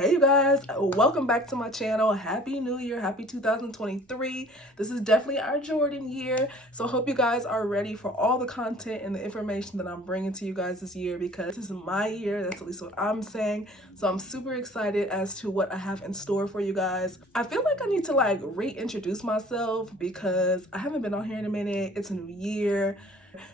Hey you guys, welcome back to my channel. Happy New Year, happy 2023. This is definitely our Jordan year, so I hope you guys are ready for all the content and the information that I'm bringing to you guys this year, because this is my year. That's at least what I'm saying. So I'm super excited as to what I have in store for you guys. I feel like I need to reintroduce myself because I haven't been on here in a minute. It's a new year.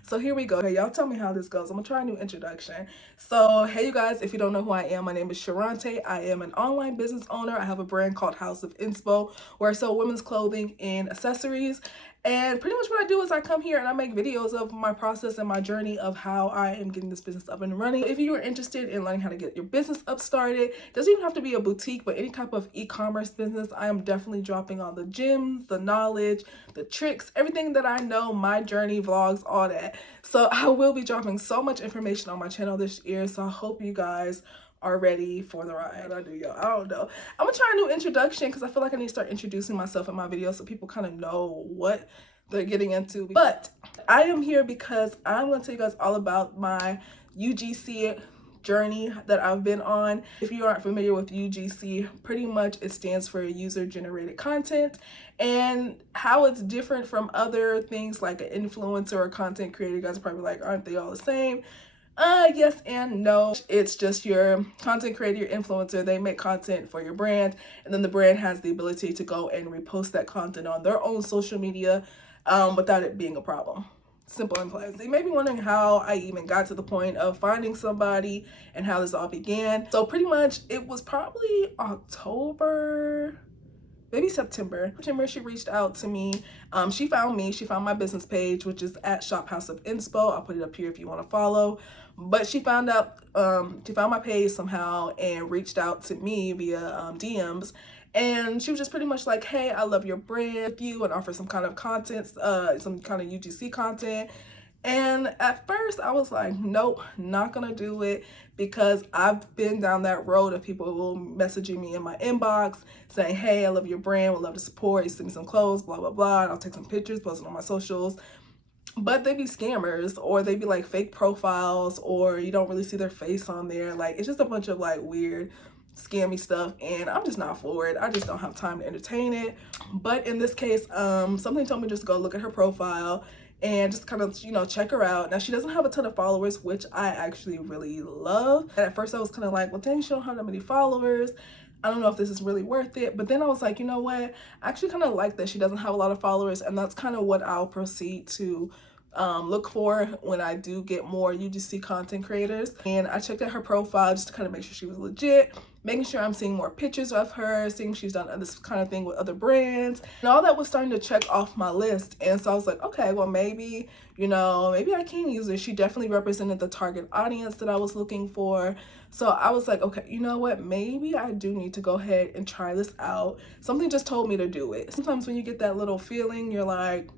So here we go. Okay, y'all tell me how this goes. I'm gonna try a new introduction. So hey you guys, if you don't know who I am, my name is Sharonte. I am an online business owner. I have a brand called House of Inspo where I sell women's clothing and accessories. And pretty much what I do is I come here and I make videos of my process and my journey of how I am getting this business up and running. If you are interested in learning how to get your business up started, it doesn't even have to be a boutique, but any type of e-commerce business, I am definitely dropping all the gems, the knowledge, the tricks, everything that I know, my journey, vlogs, all that. So I will be dropping so much information on my channel this year. So I hope you guys are ready for the ride. I do, y'all. I don't know. I'm gonna try a new introduction because I feel like I need to start introducing myself in my videos so people kind of know what they're getting into. But I am here because I'm gonna tell you guys all about my UGC journey that I've been on. If you aren't familiar with UGC, pretty much it stands for user generated content, and how it's different from other things like an influencer or content creator. You guys are probably like, aren't they all the same? Yes and no. It's just your content creator, your influencer. They make content for your brand, and then the brand has the ability to go and repost that content on their own social media without it being a problem. Simple and plain. So you may be wondering how I even got to the point of finding somebody and how this all began. So pretty much it was probably October, maybe September, she reached out to me. She found me, she found my business page, which is at House of Inspo. I'll put it up here if you want to follow. But she found my page somehow and reached out to me via DMs. And she was just pretty much like, hey, I love your brand, and offer some kind of content, some kind of UGC content. And at first I was like, nope, not gonna do it, because I've been down that road of people messaging me in my inbox saying, hey, I love your brand, would love to support you, send me some clothes, blah, blah, blah. And I'll take some pictures, post it on my socials. But they be scammers, or they be like fake profiles, or you don't really see their face on there. Like, it's just a bunch of like weird scammy stuff, and I'm just not for it. I just don't have time to entertain it. But in this case, something told me just to go look at her profile and just kind of, check her out. Now, she doesn't have a ton of followers, which I actually really love. And at first I was kind of like, well, dang, she don't have that many followers. I don't know if this is really worth it. But then I was like, you know what? I actually kind of like that she doesn't have a lot of followers, and that's kind of what I'll proceed to look for when I do get more UGC content creators. And I checked out her profile just to kind of make sure she was legit, making sure I'm seeing more pictures of her, seeing she's done this kind of thing with other brands, and all that was starting to check off my list. And so I was like, okay, well, maybe, maybe I can use it. She definitely represented the target audience that I was looking for. So I was like, okay, you know what, maybe I do need to go ahead and try this out. Something just told me to do it. Sometimes when you get that little feeling, you're like,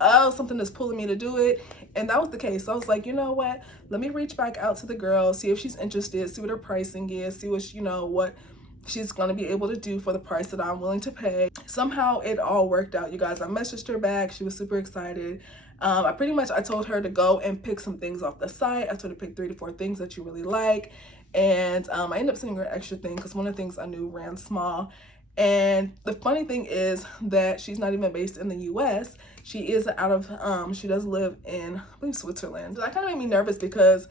oh, something is pulling me to do it. And that was the case. So I was like, you know what, let me reach back out to the girl, see if she's interested, see what her pricing is, see what what she's going to be able to do for the price that I'm willing to pay. Somehow it all worked out, you guys. I messaged her back. She was super excited. I told her to go and pick some things off the site. I told her to pick 3 to 4 things that you really like. And I ended up sending her an extra thing because one of the things I knew ran small. And the funny thing is that she's not even based in the US. She is she does live in, I believe, Switzerland. So that kind of made me nervous because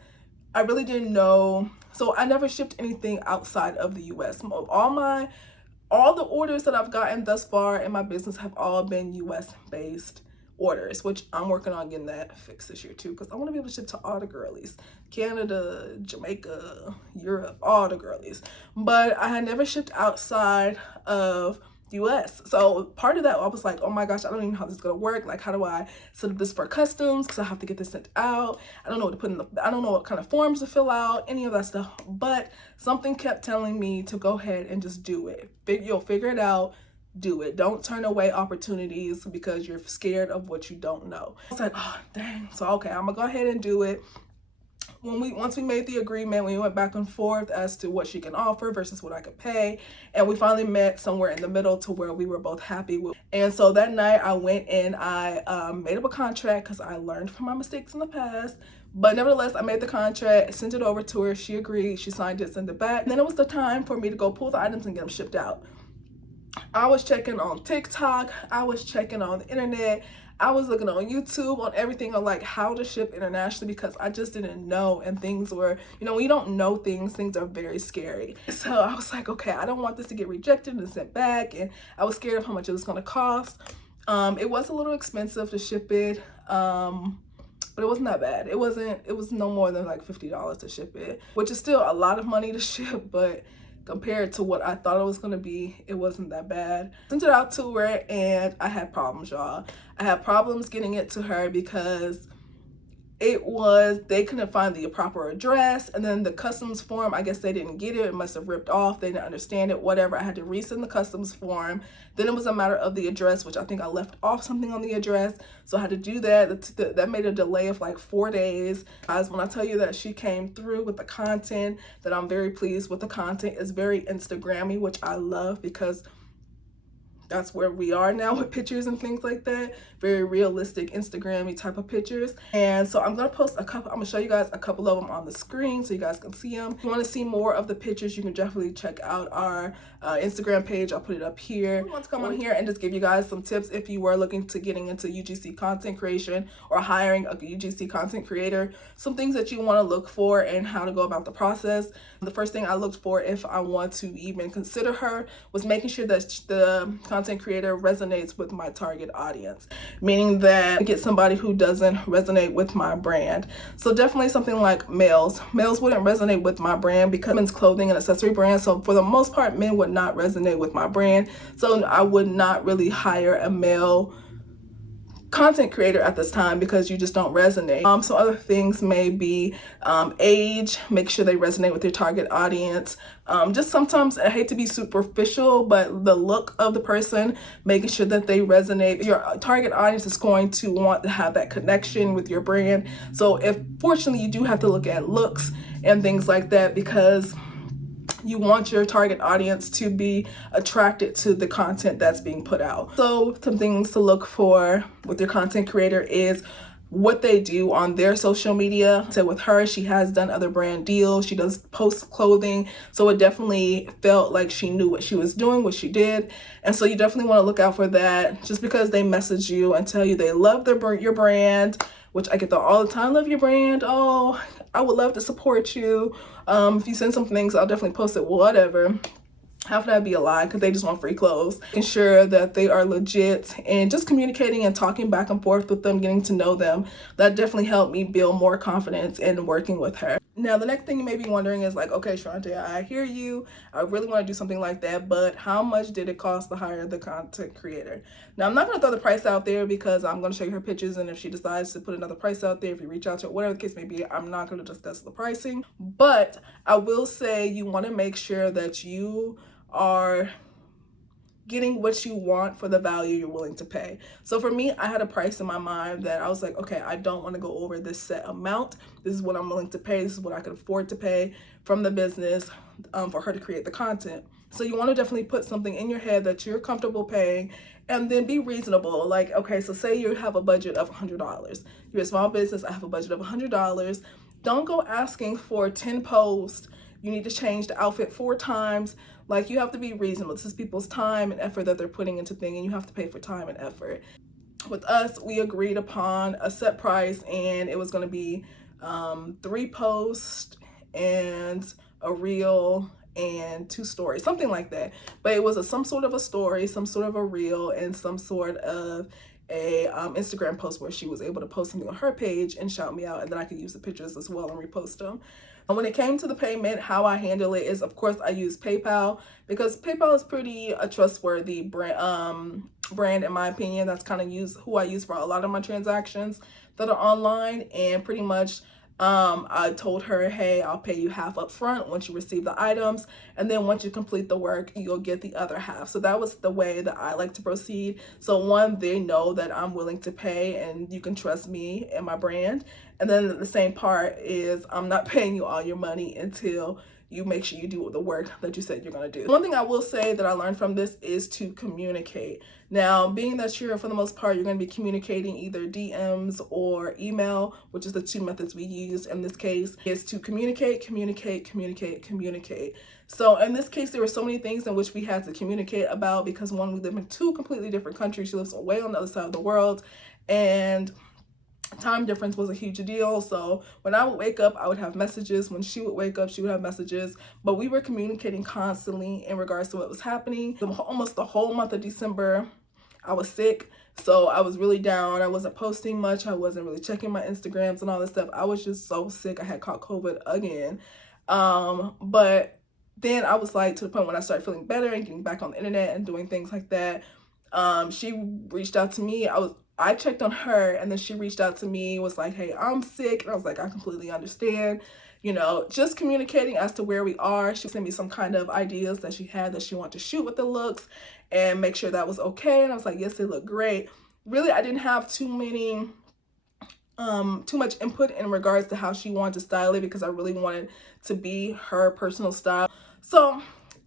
I really didn't know. So I never shipped anything outside of the US. All the orders that I've gotten thus far in my business have all been US based orders, which I'm working on getting that fixed this year too, because I want to be able to ship to all the girlies, Canada, Jamaica, Europe, all the girlies. But I had never shipped outside of US. So part of that, I was like, oh my gosh, I don't even know how this is gonna work. Like, how do I set up this for customs, because I have to get this sent out. I don't know what to put in I don't know what kind of forms to fill out, any of that stuff. But something kept telling me to go ahead and just do it. You'll figure it out. Do it. Don't turn away opportunities because you're scared of what you don't know. I was like, oh dang. So okay, I'm gonna go ahead and do it. Once we made the agreement, we went back and forth as to what she can offer versus what I could pay, and we finally met somewhere in the middle to where we were both happy with. And so that night I went and I made up a contract, because I learned from my mistakes in the past. But nevertheless, I made the contract, sent it over to her. She agreed, she signed it, sent it back. And then it was the time for me to go pull the items and get them shipped out. I was checking on TikTok, I was checking on the internet, I was looking on YouTube, on everything on like how to ship internationally, because I just didn't know, and things were, you know, when you don't know things are very scary. So I was like, okay, I don't want this to get rejected and sent back, and I was scared of how much it was going to cost. It was a little expensive to ship it, but it wasn't that bad. It was no more than like $50 to ship it, which is still a lot of money to ship, but compared to what I thought it was going to be, it wasn't that bad. Sent it out to her, and I had problems, y'all. I had problems getting it to her because they couldn't find the proper address, and then the customs form, I guess they didn't get it. It must have ripped off. They didn't understand it, whatever. I had to resend the customs form. Then it was a matter of the address, which I think I left off something on the address, so I had to do that. That made a delay of like 4 days. Guys, when I tell you that she came through with the content, that I'm very pleased with the content, it's very Instagrammy, which I love, because that's where we are now with pictures and things like that. Very realistic, Instagram-y type of pictures. And so I'm gonna post a couple, I'm gonna show you guys a couple of them on the screen so you guys can see them. If you wanna see more of the pictures, you can definitely check out our Instagram page. I'll put it up here. I want to come on here and just give you guys some tips if you were looking to getting into UGC content creation or hiring a UGC content creator. Some things that you wanna look for and how to go about the process. The first thing I looked for, if I want to even consider her, was making sure that the content creator resonates with my target audience, meaning that I get somebody who doesn't resonate with my brand. So definitely something like males wouldn't resonate with my brand, because men's clothing and accessory brand, so for the most part men would not resonate with my brand, so I would not really hire a male content creator at this time, because you just don't resonate. So other things may be age, make sure they resonate with your target audience. Just sometimes, I hate to be superficial, but the look of the person, making sure that they resonate. Your target audience is going to want to have that connection with your brand. So if fortunately you do have to look at looks and things like that, because you want your target audience to be attracted to the content that's being put out. So some things to look for with your content creator is what they do on their social media. So with her, she has done other brand deals. She does post clothing. So it definitely felt like she knew what she was doing, what she did. And so you definitely want to look out for that. Just because they message you and tell you they love your brand, which I get that all the time, love your brand. Oh, I would love to support you. If you send some things, I'll definitely post it, whatever. Have that be a lie, because they just want free clothes. Ensure that they are legit, and just communicating and talking back and forth with them, getting to know them. That definitely helped me build more confidence in working with her. Now, the next thing you may be wondering is like, okay, Sharonte, I hear you. I really want to do something like that, but how much did it cost to hire the content creator? Now, I'm not going to throw the price out there, because I'm going to show you her pictures, and if she decides to put another price out there, if you reach out to her, whatever the case may be, I'm not going to discuss the pricing. But I will say you want to make sure that you are getting what you want for the value you're willing to pay. So for me, I had a price in my mind that I was like, okay, I don't want to go over this set amount. This is what I'm willing to pay. This is what I can afford to pay from the business for her to create the content. So you want to definitely put something in your head that you're comfortable paying, and then be reasonable. Like, okay, so say you have a budget of $100. You're a small business, I have a budget of $100. Don't go asking for 10 posts. You need to change the outfit 4 times. Like, you have to be reasonable. This is people's time and effort that they're putting into things, and you have to pay for time and effort. With us, we agreed upon a set price, and it was going to be 3 posts and a reel and 2 stories, something like that. But it was some sort of a story, some sort of a reel, and some sort of a Instagram post where she was able to post something on her page and shout me out, and then I could use the pictures as well and repost them. And when it came to the payment, how I handle it is, of course, I use PayPal, because PayPal is pretty a trustworthy brand in my opinion. That's kind of who I use for a lot of my transactions that are online. And pretty much I told her, hey, I'll pay you half up front once you receive the items, and then once you complete the work, you'll get the other half. So that was the way that I like to proceed. So one, they know that I'm willing to pay and you can trust me and my brand. And then the same part is, I'm not paying you all your money until you make sure you do the work that you said you're going to do. One thing I will say that I learned from this is to communicate. Now, being that you're, for the most part, you're going to be communicating either DMs or email, which is the two methods we use in this case, is to communicate. So in this case, there were so many things in which we had to communicate about because one, we live in two completely different countries. She lives way on the other side of the world, and time difference was a huge deal. So when I would wake up, I would have messages. When she would wake up, she would have messages. But we were communicating constantly in regards to what was happening. Almost the whole month of December, I was sick. So I was really down. I wasn't posting much. I wasn't really checking my Instagrams and all this stuff. I was just so sick. I had caught COVID again. But then I was like, to the point when I started feeling better and getting back on the internet and doing things like that, she reached out to me. I checked on her, and then she reached out to me, was like, hey, I'm sick. And I was like, I completely understand. You know, just communicating as to where we are. She sent me some kind of ideas that she had that she wanted to shoot with the looks and make sure that was okay. And I was like, yes, they look great. Really, I didn't have too much input in regards to how she wanted to style it because I really wanted to be her personal style. So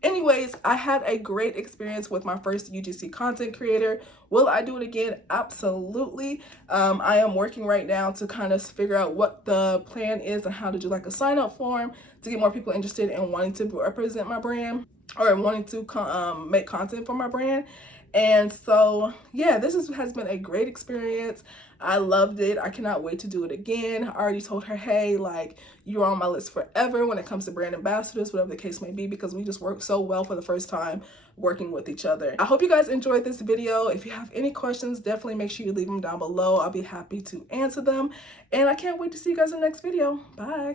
anyways, I had a great experience with my first UGC content creator. Will I do it again? Absolutely. I am working right now to kind of figure out what the plan is and how to do like a sign up form to get more people interested in wanting to represent my brand or wanting to make content for my brand. And so, yeah, this has been a great experience. I loved it. I cannot wait to do it again. I already told her, hey, like, you're on my list forever when it comes to brand ambassadors, whatever the case may be, because we just worked so well for the first time working with each other. I hope you guys enjoyed this video. If you have any questions, definitely make sure you leave them down below. I'll be happy to answer them. And I can't wait to see you guys in the next video. Bye.